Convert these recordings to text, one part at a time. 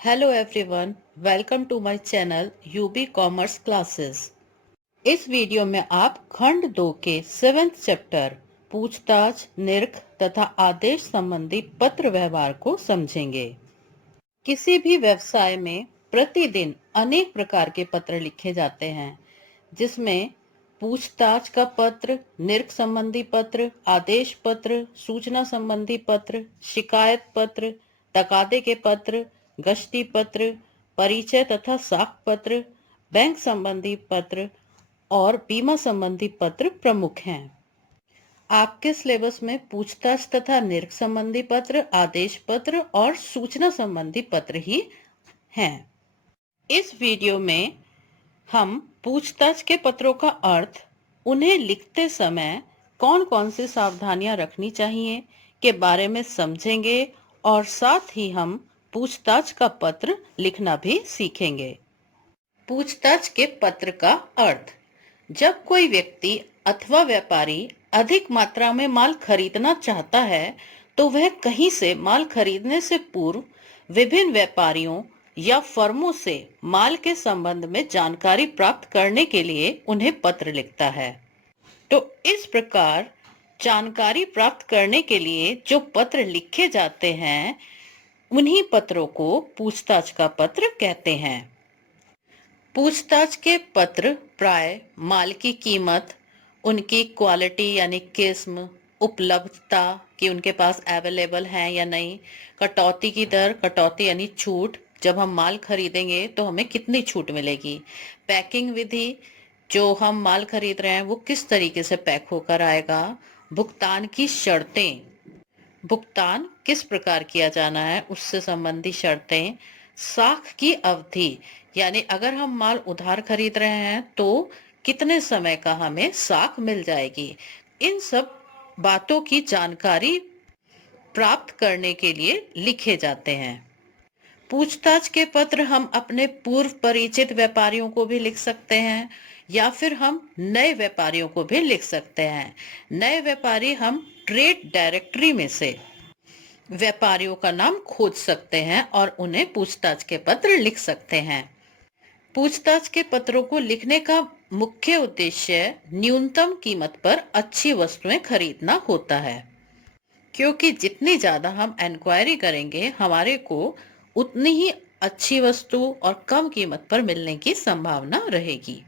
Hello everyone, welcome to my channel UB Commerce Classes. इस video में आप खंड 2 के 7th चैप्टर पूछताछ, निरख तथा आदेश संबंधी पत्र व्यवहार को समझेंगे। किसी भी व्यवसाय में प्रतिदिन अनेक प्रकार के पत्र लिखे जाते हैं, जिसमें पूछताछ का पत्र, निरख संबंधी पत्र, आदेश पत्र, सूचना संबंधी पत्र, शिकायत पत्र, तकादे के पत्र, गश्ती पत्र, परिचय तथा साख पत्र, बैंक संबंधी पत्र और बीमा संबंधी पत्र प्रमुख हैं। आपके सिलेबस में पूछताछ तथा निरख संबंधी पत्र, आदेश पत्र और सूचना संबंधी पत्र ही हैं। इस वीडियो में हम पूछताछ के पत्रों का अर्थ, उन्हें लिखते समय कौन कौन सी सावधानियां रखनी चाहिए के बारे में समझेंगे और साथ ही हम पूछताछ का पत्र लिखना भी सीखेंगे। पूछताछ के पत्र का अर्थ: जब कोई व्यक्ति अथवा व्यापारी अधिक मात्रा में माल खरीदना चाहता है, तो वह कहीं से माल खरीदने से पूर्व विभिन्न व्यापारियों या फर्मों से माल के संबंध में जानकारी प्राप्त करने के लिए उन्हें पत्र लिखता है। तो इस प्रकार जानकारी प्राप्त करने के लिए जो पत्र लिखे जाते हैं, उन्हीं पत्रों को पूछताछ का पत्र कहते हैं। पूछताछ के पत्र प्राय माल की कीमत, उनकी क्वालिटी यानी किस्म, उपलब्धता कि उनके पास अवेलेबल है या नहीं, कटौती की दर, कटौती यानी छूट, जब हम माल खरीदेंगे तो हमें कितनी छूट मिलेगी, पैकिंग विधि, जो हम माल खरीद रहे हैं वो किस तरीके से पैक होकर आएगा, भुगतान की शर्तें, भुगतान किस प्रकार किया जाना है उससे संबंधी शर्तें, साख की अवधि यानी अगर हम माल उधार खरीद रहे हैं तो कितने समय का हमें साख मिल जाएगी। इन सब बातों की जानकारी प्राप्त करने के लिए लिखे जाते हैं। पूछताछ के पत्र हम अपने पूर्व परिचित व्यापारियों को भी लिख सकते हैं या फिर हम नए व्यापारियों को भी लिख सकते हैं। नए व्यापारी हम ट्रेड डायरेक्टरी में से व्यापारियों का नाम खोज सकते हैं और उन्हें पूछताछ के पत्र लिख सकते हैं। पूछताछ के पत्रों को लिखने का मुख्य उद्देश्य न्यूनतम कीमत पर अच्छी वस्तुएं खरीदना होता है, क्योंकि जितनी ज्यादा हम इंक्वायरी करेंगे, हमारे को उतनी ही अच्छी वस्तु और कम कीमत पर मिलने की संभावना रहेगी।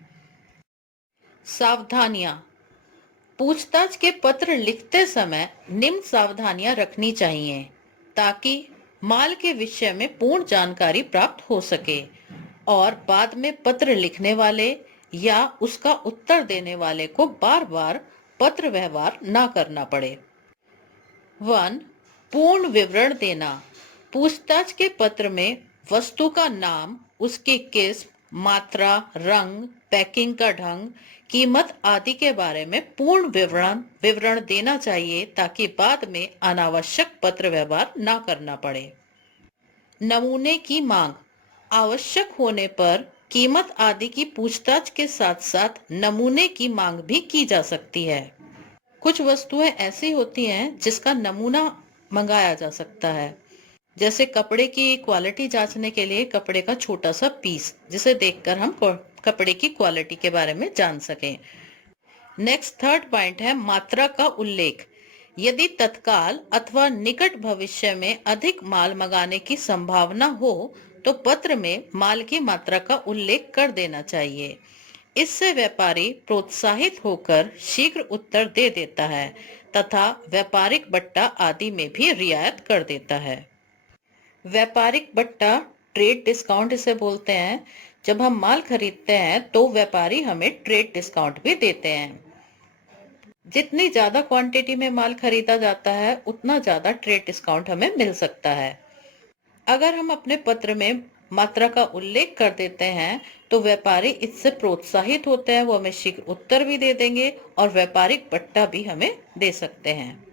सावधानियां: पूछताछ के पत्र लिखते समय निम्न सावधानियां रखनी चाहिए ताकि माल के विषय में पूर्ण जानकारी प्राप्त हो सके और बाद में पत्र लिखने वाले या उसका उत्तर देने वाले को बार बार पत्र व्यवहार न करना पड़े। 1. पूर्ण विवरण देना: पूछताछ के पत्र में वस्तु का नाम, उसकी किस्म, मात्रा, रंग, पैकिंग का ढंग, कीमत आदि के बारे में पूर्ण विवरण देना चाहिए ताकि बाद में अनावश्यक पत्र व्यवहार न करना पड़े। नमूने की मांग: आवश्यक होने पर कीमत आदि की पूछताछ के साथ साथ नमूने की मांग भी की जा सकती है। कुछ वस्तुएं ऐसी होती हैं जिसका नमूना मंगाया जा सकता है, जैसे कपड़े की क्वालिटी जांचने के लिए कपड़े का छोटा सा पीस, जिसे देखकर हम कपड़े की क्वालिटी के बारे में जान सकें। नेक्स्ट थर्ड पॉइंट है मात्रा का उल्लेख। यदि तत्काल अथवा निकट भविष्य में अधिक माल मंगाने की संभावना हो तो पत्र में माल की मात्रा का उल्लेख कर देना चाहिए। इससे व्यापारी प्रोत्साहित होकर शीघ्र उत्तर दे देता है तथा व्यापारिक बट्टा आदि में भी रियायत कर देता है। व्यापारिक बट्टा, ट्रेड डिस्काउंट इसे बोलते हैं। जब हम माल खरीदते हैं तो व्यापारी हमें ट्रेड डिस्काउंट भी देते हैं। जितनी ज्यादा क्वांटिटी में माल खरीदा जाता है उतना ज्यादा ट्रेड डिस्काउंट हमें मिल सकता है। अगर हम अपने पत्र में मात्रा का उल्लेख कर देते हैं तो व्यापारी इससे प्रोत्साहित होते हैं, वो हमें शीघ्र उत्तर भी दे देंगे और व्यापारिक बट्टा भी हमें दे सकते हैं।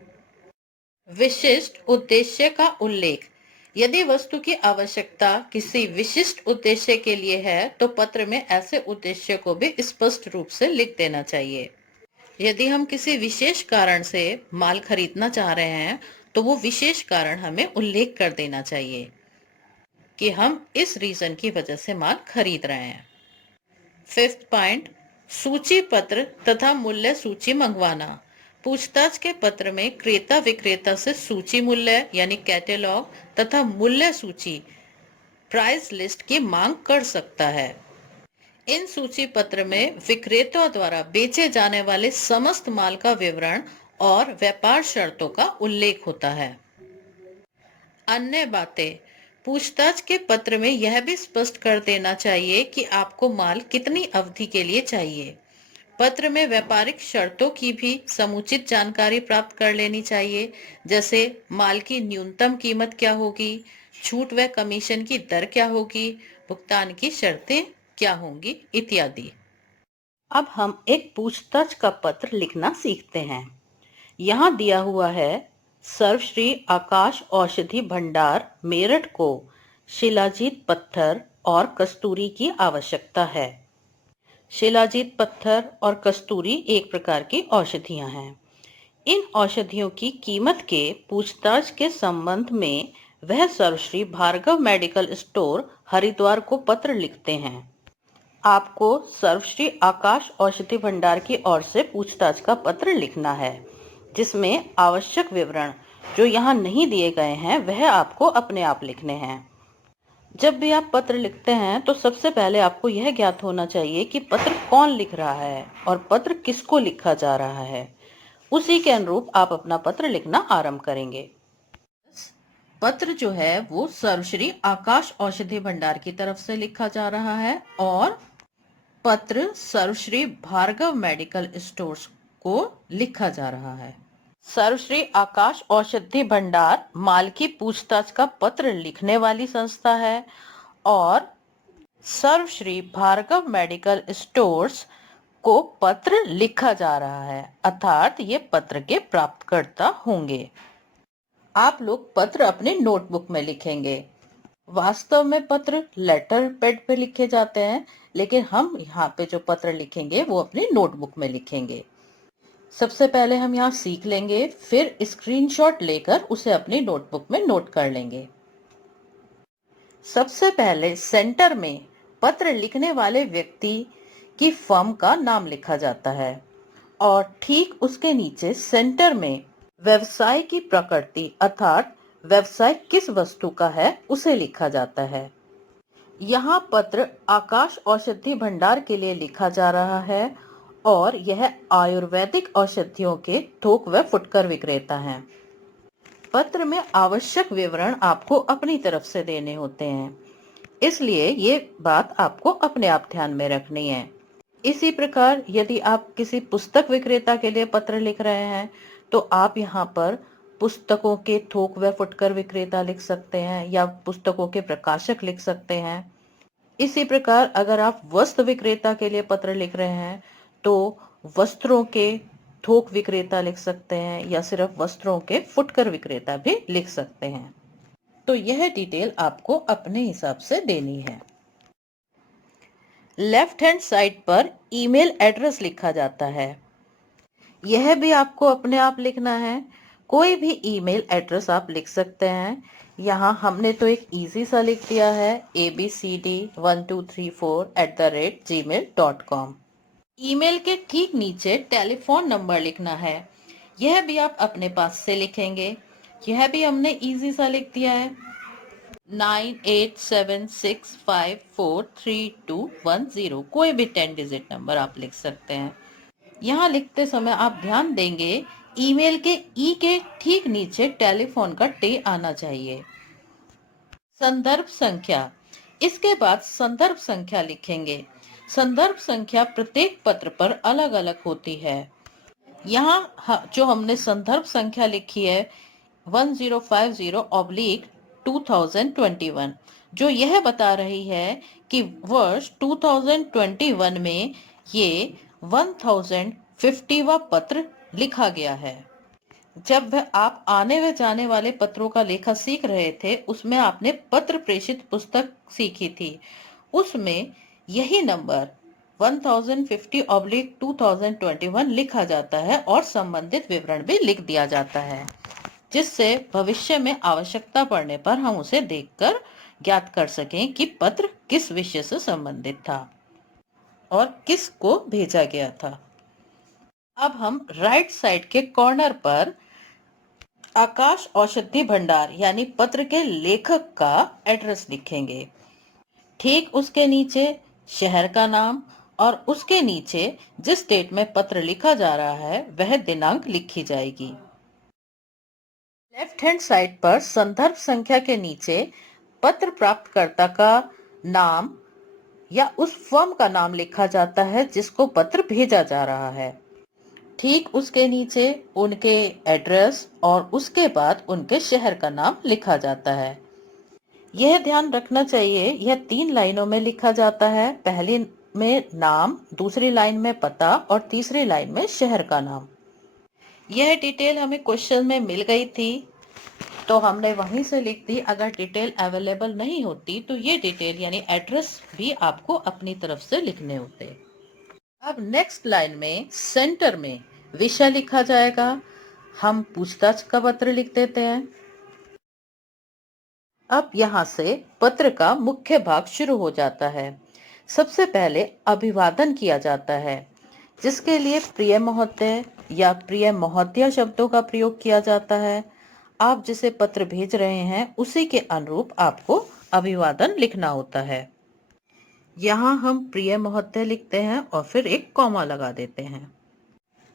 विशिष्ट उद्देश्य का उल्लेख: यदि वस्तु की आवश्यकता किसी विशिष्ट उद्देश्य के लिए है तो पत्र में ऐसे उद्देश्य को भी स्पष्ट रूप से लिख देना चाहिए। यदि हम किसी विशेष कारण से माल खरीदना चाह रहे हैं तो वो विशेष कारण हमें उल्लेख कर देना चाहिए। कि हम इस रीजन की वजह से माल खरीद रहे हैं। फिफ्थ पॉइंट, सूची पत्र तथा मूल्य सूची मंगवाना। पूछताछ के पत्र में क्रेता विक्रेता से सूची मूल्य यानी कैटेलॉग तथा मूल्य सूची प्राइस लिस्ट की मांग कर सकता है। इन सूची पत्र में विक्रेता द्वारा बेचे जाने वाले समस्त माल का विवरण और व्यापार शर्तों का उल्लेख होता है। अन्य बातें, पूछताछ के पत्र में यह भी स्पष्ट कर देना चाहिए कि आपको माल कितनी अवधि के लिए चाहिए। पत्र में व्यापारिक शर्तों की भी समुचित जानकारी प्राप्त कर लेनी चाहिए, जैसे माल की न्यूनतम कीमत क्या होगी, छूट व कमीशन की दर क्या होगी, भुगतान की शर्तें क्या होंगी इत्यादि। अब हम एक पूछताछ का पत्र लिखना सीखते हैं। यहाँ दिया हुआ है, सर्वश्री आकाश औषधि भंडार मेरठ को शिलाजीत पत्थर और कस्तूरी की आवश्यकता है। शिलाजीत पत्थर और कस्तूरी एक प्रकार की औषधियां हैं। इन औषधियों की कीमत के पूछताछ के संबंध में वह सर्वश्री भार्गव मेडिकल स्टोर हरिद्वार को पत्र लिखते हैं। आपको सर्वश्री आकाश औषधि भंडार की ओर से पूछताछ का पत्र लिखना है, जिसमें आवश्यक विवरण जो यहाँ नहीं दिए गए हैं वह आपको अपने आप लिखने हैं। जब भी आप पत्र लिखते हैं तो सबसे पहले आपको यह ज्ञात होना चाहिए कि पत्र कौन लिख रहा है और पत्र किसको लिखा जा रहा है। उसी के अनुरूप आप अपना पत्र लिखना आरंभ करेंगे। पत्र जो है वो सर्वश्री आकाश औषधि भंडार की तरफ से लिखा जा रहा है और पत्र सर्वश्री भार्गव मेडिकल स्टोर्स को लिखा जा रहा है। सर्वश्री आकाश औषधि भंडार माल की पूछताछ का पत्र लिखने वाली संस्था है और सर्वश्री भार्गव मेडिकल स्टोर्स को पत्र लिखा जा रहा है, अर्थात ये पत्र के प्राप्तकर्ता होंगे। आप लोग पत्र अपने नोटबुक में लिखेंगे। वास्तव में पत्र लेटर पैड पे लिखे जाते हैं, लेकिन हम यहाँ पे जो पत्र लिखेंगे वो अपनी नोटबुक में लिखेंगे। सबसे पहले हम यहाँ सीख लेंगे, फिर स्क्रीनशॉट लेकर उसे अपनी नोटबुक में नोट कर लेंगे। सबसे पहले सेंटर में पत्र लिखने वाले व्यक्ति की फर्म का नाम लिखा जाता है और ठीक उसके नीचे सेंटर में व्यवसाय की प्रकृति अर्थात व्यवसाय किस वस्तु का है उसे लिखा जाता है। यहाँ पत्र आकाश औषधि भंडार के लिए लिखा जा रहा है और यह आयुर्वेदिक औषधियों के थोक व फुटकर विक्रेता हैं। पत्र में आवश्यक विवरण आपको अपनी तरफ से देने होते हैं, इसलिए ये बात आपको अपने आप ध्यान में रखनी है। इसी प्रकार यदि आप किसी पुस्तक विक्रेता के लिए पत्र लिख रहे हैं तो आप यहाँ पर पुस्तकों के थोक व फुटकर विक्रेता लिख सकते हैं या पुस्तकों के प्रकाशक लिख सकते हैं। इसी प्रकार अगर आप वस्त्र विक्रेता के लिए पत्र लिख रहे हैं तो वस्त्रों के थोक विक्रेता लिख सकते हैं या सिर्फ वस्त्रों के फुटकर विक्रेता भी लिख सकते हैं। तो यह डिटेल आपको अपने हिसाब से देनी है। लेफ्ट हैंड साइड पर ईमेल एड्रेस लिखा जाता है, यह भी आपको अपने आप लिखना है। कोई भी ईमेल एड्रेस आप लिख सकते हैं। यहाँ हमने तो एक इजी सा लिख दिया है abcd1234@gmail.com। ईमेल के ठीक नीचे टेलीफोन नंबर लिखना है, यह भी आप अपने पास से लिखेंगे। यह भी हमने इजी सा लिख दिया है 9876543210। कोई भी 10 डिजिट नंबर आप लिख सकते हैं। यहाँ लिखते समय आप ध्यान देंगे ईमेल के ई के ठीक नीचे टेलीफोन का टे आना चाहिए। संदर्भ संख्या, इसके बाद संदर्भ संख्या लिखेंगे। संदर्भ संख्या प्रत्येक पत्र पर अलग अलग होती है। यहाँ जो हमने संदर्भ संख्या लिखी है 1050/2021, जो यह बता रही है कि वर्ष 2021 में ये 1050वां पत्र लिखा गया है। जब वह आप आने व जाने वाले पत्रों का लेखा सीख रहे थे उसमें आपने पत्र प्रेषित पुस्तक सीखी थी, उसमें यही नंबर 1050/2021 लिखा जाता है और संबंधित विवरण भी लिख दिया जाता है, जिससे भविष्य में आवश्यकता पड़ने पर हम उसे देखकर ज्ञात कर सकें कि पत्र किस विषय से संबंधित था और किसको भेजा गया था। अब हम राइट साइड के कॉर्नर पर आकाश औषधि भंडार यानी पत्र के लेखक का एड्रेस लिखेंगे। ठीक उसके नीचे शहर का नाम और उसके नीचे जिस डेट में पत्र लिखा जा रहा है वह दिनांक लिखी जाएगी। लेफ्ट हैंड साइड पर संदर्भ संख्या के नीचे पत्र प्राप्तकर्ता का नाम या उस फर्म का नाम लिखा जाता है जिसको पत्र भेजा जा रहा है। ठीक उसके नीचे उनके एड्रेस और उसके बाद उनके शहर का नाम लिखा जाता है। यह ध्यान रखना चाहिए, यह 3 लाइनों में लिखा जाता है। पहली में नाम, दूसरी लाइन में पता और तीसरी लाइन में शहर का नाम। यह डिटेल हमें क्वेश्चन में मिल गई थी तो हमने वहीं से लिख दी। अगर डिटेल अवेलेबल नहीं होती तो ये डिटेल यानी एड्रेस भी आपको अपनी तरफ से लिखने होते। अब नेक्स्ट लाइन में सेंटर में विषय लिखा जाएगा। हम पूछताछ का पत्र लिख देते हैं। अब यहाँ से पत्र का मुख्य भाग शुरू हो जाता है। सबसे पहले अभिवादन किया जाता है जिसके लिए प्रिय महोदय या प्रिय महोदया शब्दों का प्रयोग किया जाता है। आप जिसे पत्र भेज रहे हैं उसी के अनुरूप आपको अभिवादन लिखना होता है। यहाँ हम प्रिय महोदय लिखते हैं और फिर एक कॉमा लगा देते हैं।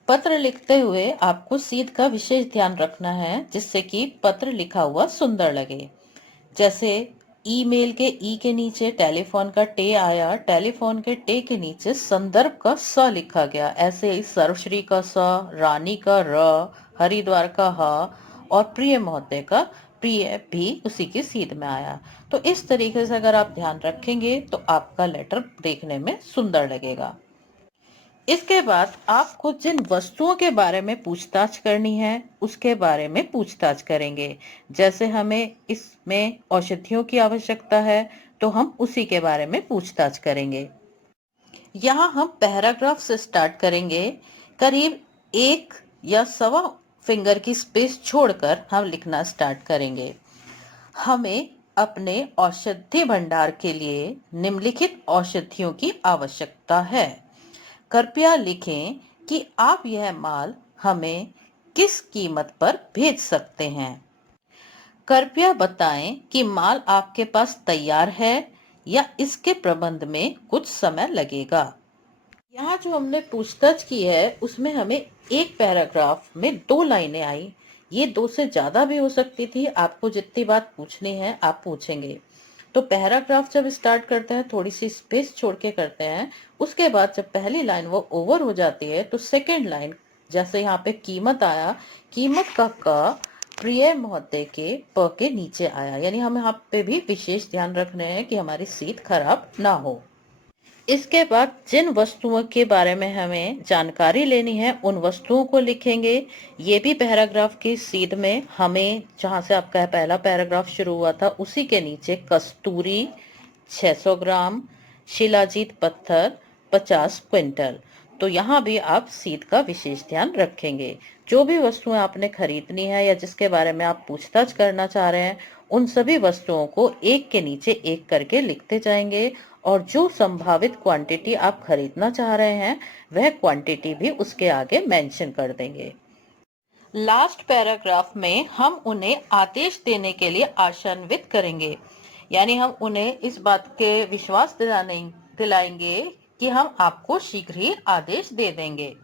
पत्र लिखते हुए आपको सीध का विशेष ध्यान रखना है जिससे कि पत्र लिखा हुआ सुंदर लगे। जैसे ईमेल के ई के नीचे टेलीफोन का टे आया, टेलीफोन के टे के नीचे संदर्भ का स लिखा गया। ऐसे ही सर्वश्री का स, रानी का र, हरिद्वार का ह और प्रिय महोदय का प्रिय भी उसी की सीध में आया। तो इस तरीके से अगर आप ध्यान रखेंगे तो आपका लेटर देखने में सुंदर लगेगा। इसके बाद आपको जिन वस्तुओं के बारे में पूछताछ करनी है उसके बारे में पूछताछ करेंगे। जैसे हमें इसमें औषधियों की आवश्यकता है तो हम उसी के बारे में पूछताछ करेंगे। यहाँ हम पैराग्राफ से स्टार्ट करेंगे। करीब 1 या सवा फिंगर की स्पेस छोड़कर हम लिखना स्टार्ट करेंगे। हमें अपने औषधि भंडार के लिए निम्नलिखित औषधियों की आवश्यकता है। कृपया लिखें कि आप यह माल हमें किस कीमत पर भेज सकते हैं। कृपया बताएं कि माल आपके पास तैयार है या इसके प्रबंध में कुछ समय लगेगा। यहाँ जो हमने पूछताछ की है उसमें हमें एक पैराग्राफ में 2 लाइनें आई। ये 2 से ज्यादा भी हो सकती थी। आपको जितनी बात पूछनी है आप पूछेंगे। तो पैराग्राफ जब स्टार्ट करते हैं थोड़ी सी स्पेस छोड़ के करते हैं। उसके बाद जब पहली लाइन वो ओवर हो जाती है तो सेकंड लाइन, जैसे यहाँ पे कीमत आया, कीमत का क प्रिय महोदय के प के नीचे आया। यानी हमें यहाँ पे भी विशेष ध्यान रखना है कि हमारी सीध खराब ना हो। इसके बाद जिन वस्तुओं के बारे में हमें जानकारी लेनी है उन वस्तुओं को लिखेंगे। ये भी पैराग्राफ की सीध में हमें जहां से आपका पहला पैराग्राफ शुरू हुआ था उसी के नीचे कस्तूरी 600 ग्राम, शिलाजीत पत्थर 50 क्विंटल। तो यहाँ भी आप सीध का विशेष ध्यान रखेंगे। जो भी वस्तुएं आपने खरीदनी है या जिसके बारे में आप पूछताछ करना चाह रहे हैं उन सभी वस्तुओं को एक के नीचे एक करके लिखते जाएंगे और जो संभावित क्वांटिटी आप खरीदना चाह रहे हैं वह क्वांटिटी भी उसके आगे मेंशन कर देंगे। लास्ट पैराग्राफ में हम उन्हें आदेश देने के लिए आशान्वित करेंगे। यानी हम उन्हें इस बात के विश्वास दिलाएंगे कि हम आपको शीघ्र ही आदेश दे देंगे।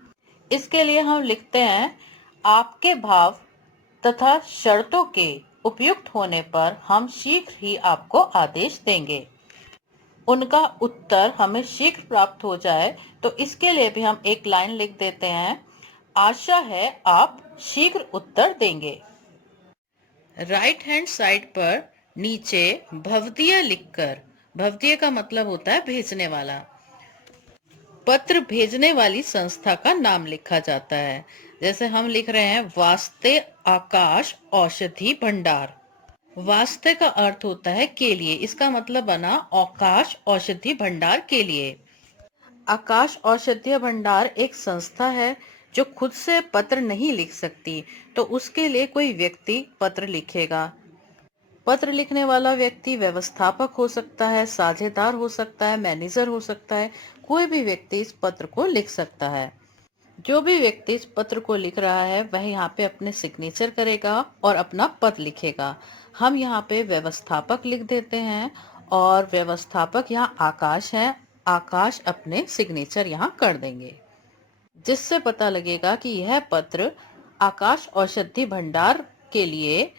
इसके लिए हम लिखते हैं, आपके भाव तथा शर्तों के उपयुक्त होने पर हम शीघ्र ही आपको आदेश देंगे। उनका उत्तर हमें शीघ्र प्राप्त हो जाए तो इसके लिए भी हम एक लाइन लिख देते हैं, आशा है आप शीघ्र उत्तर देंगे। राइट हैंड साइड पर नीचे भवदीय लिखकर, भवदीय का मतलब होता है भेजने वाला, पत्र भेजने वाली संस्था का नाम लिखा जाता है। जैसे हम लिख रहे हैं वास्ते आकाश औषधि भंडार। वास्ते का अर्थ होता है के लिए, इसका मतलब बना आकाश औषधि भंडार के लिए। आकाश औषधीय भंडार एक संस्था है जो खुद से पत्र नहीं लिख सकती तो उसके लिए कोई व्यक्ति पत्र लिखेगा। पत्र लिखने वाला व्यक्ति व्यवस्थापक हो सकता है, साझेदार हो सकता है, मैनेजर हो सकता है, कोई भी व्यक्ति इस पत्र को लिख सकता है। जो भी व्यक्ति इस पत्र को लिख रहा है वह यहाँ पे अपने सिग्नेचर करेगा और अपना पद लिखेगा। हम यहाँ पे व्यवस्थापक लिख देते हैं और व्यवस्थापक यहाँ आकाश है। आकाश अपने सिग्नेचर यहाँ कर देंगे, जिससे पता लगेगा कि यह पत्र आकाश औषधि भंडार के लिए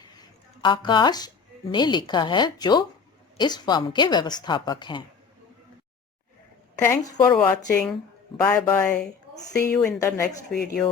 आकाश ने लिखा है, जो इस फर्म के व्यवस्थापक हैं। Thanks for watching. Bye bye. See you in the next video.